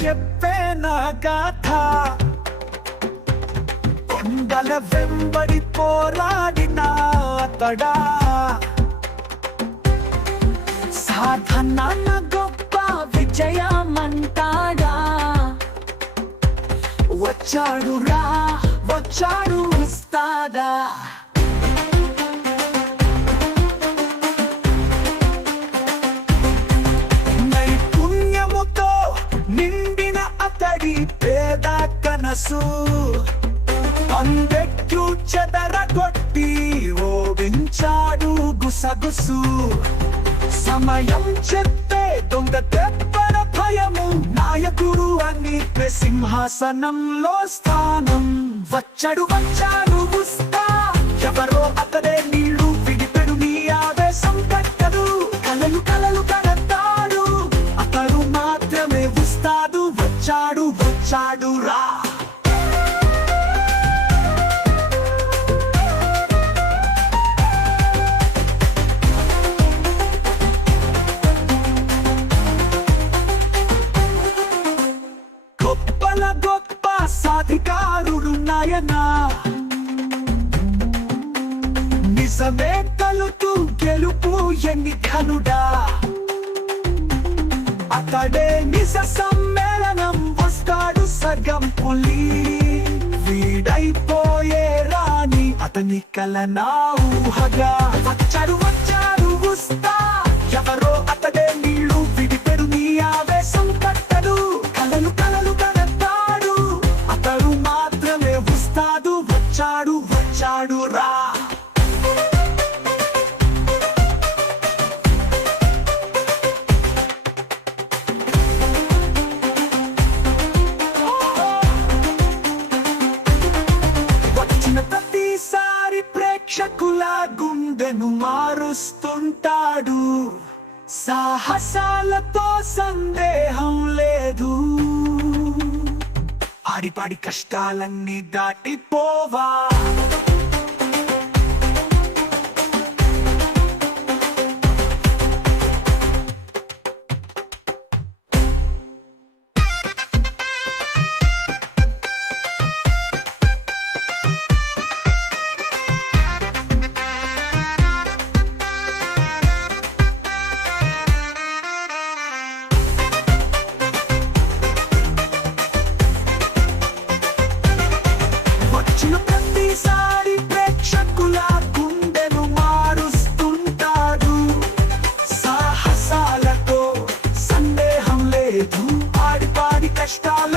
చెప్పే నా గాథ. కొండల వెంబడి పోరాడిన అతడా, సాధన గొప్ప విజయమంటాడా. వచ్చాడు రా, వచ్చాడు ఉస్తాదా. నైపుణ్యముతో నిండిన అతడి పేద కనసు అందెక్కు చెదరగొట్టి ఓడించాడు గుసగుసు. సమయం చెప్పే దొంగ తెప్పన భయము, నాయకుడు అని సింహాసనంలో స్థానం. వచ్చాడు వచ్చాడు ఉస్తా, ఎవరో అతడే నీళ్ళు విడిపెడు నీ ఆవేశం కట్టడు. కలలు కలలు కడతాడు, అతడు మాత్రమే ఉస్తాదు. వచ్చాడు వచ్చాడు రా. గొప్ప సాధికారుడు నాయనా, నిజమే కలుతూ గెలుపు ఎన్నికనుడా. అతడే నిజ సమ్మేళనం, వస్తాడు సగం పులి. వీడైపోయే రాణి అతని కలనా ఊహగా. వచ్చాడు వచ్చాడు ఉస్తా, ఎవరో అతడే నీళ్ళు విడిపెడు నీ ఆవేశం కట్టడు. కలలు కలలు కడతాడు, అతడు మాత్రమే ఉస్తాదు. వచ్చాడు వచ్చాడు రా. వచ్చిన ప్రతిసారి ప్రేక్షకుల గుండెను మారుస్తుంటాడు. సాహసాలతో సందేహం లేదు, ఆడిపాడి కష్టాలన్నీ దాటిపోవా. ప్రతిసారి ప్రేక్షకుల గుండెను మారుస్తుంటాడు. సాహసాలతో సందేహం లేదు, ఆడిపాడి కష్టాలు